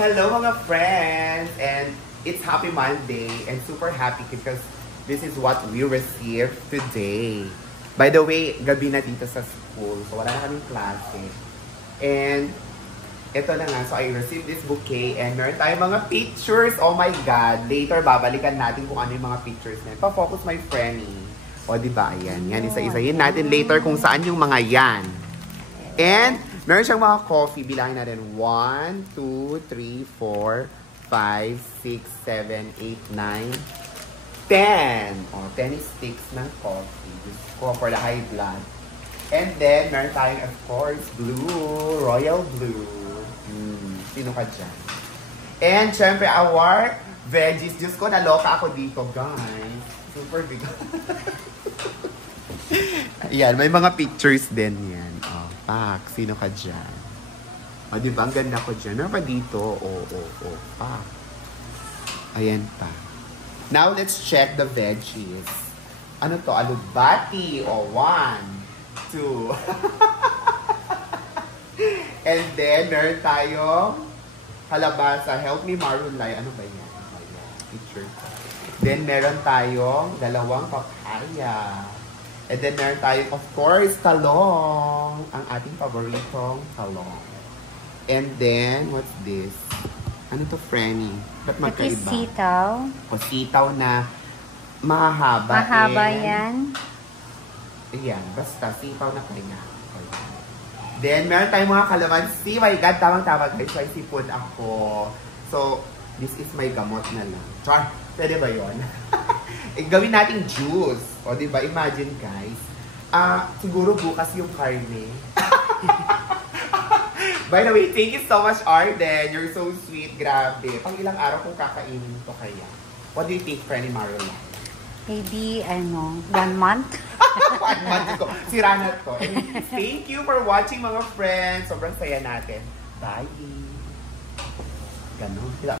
Hello mga friends! And it's Happy Monday and super happy because this is what we received today. By the way, gabi na dito sa school. So wala na kaming klase. And ito na nga, so I received this bouquet and meron tayong mga pictures. Oh my God! Later, babalikan natin kung ano yung mga pictures na yun. Pa-focus my friendie. O, diba? Ayan. Yan, isa-isayin natin later kung saan yung mga yan. And meron siyang mga coffee. Bilangin natin. 1, 2, 3, 4, 5, 6, 7, 8, 9, 10. O, 10 sticks ng coffee. Just go for the high blood. And then, meron tayong, of course, blue. Royal blue. Sino ka dyan? And, syempre, our veggies. Diyos ko, naloka ako dito, guys. Super big. Ayan, may mga pictures din yan. Oh, pak, sino ka dyan? O, diba? Ang ganda ko dyan. Meron pa dito. Pak. Ayan pa. Now, let's check the veggies. Ano to? Alubati. O, 1, 2. And then, meron tayong kalabasa. Help me, Marulay. Ano ba yan? Picture ko. Then, meron tayong dalawang papaya. And then, meron tayong, of course, talong. Ang ating paboritong talong. And then, what's this? Ano to, Frenny? Ba't magkaiba? Ito sitaw. O, sitaw na mahaba. Mahaba yan. Ayan, basta sitaw na kanya. Then, meron tayong mga kalamansi. My God, tamang-tama guys. May sipon ako. So, this is my gamot na lang. Char, pwede ba yun? Gawin nating juice. O, diba? Imagine, guys. Siguro bukas yung karne. By the way, thank you so much, Arden. You're so sweet. Grabe. Pang ilang araw kung kakainin to kaya? What do you think, Frenny Marula? Maybe, 1 month. 1 month ko. Sira na to. And thank you for watching, mga friends. Sobrang saya natin. Bye! Ganon.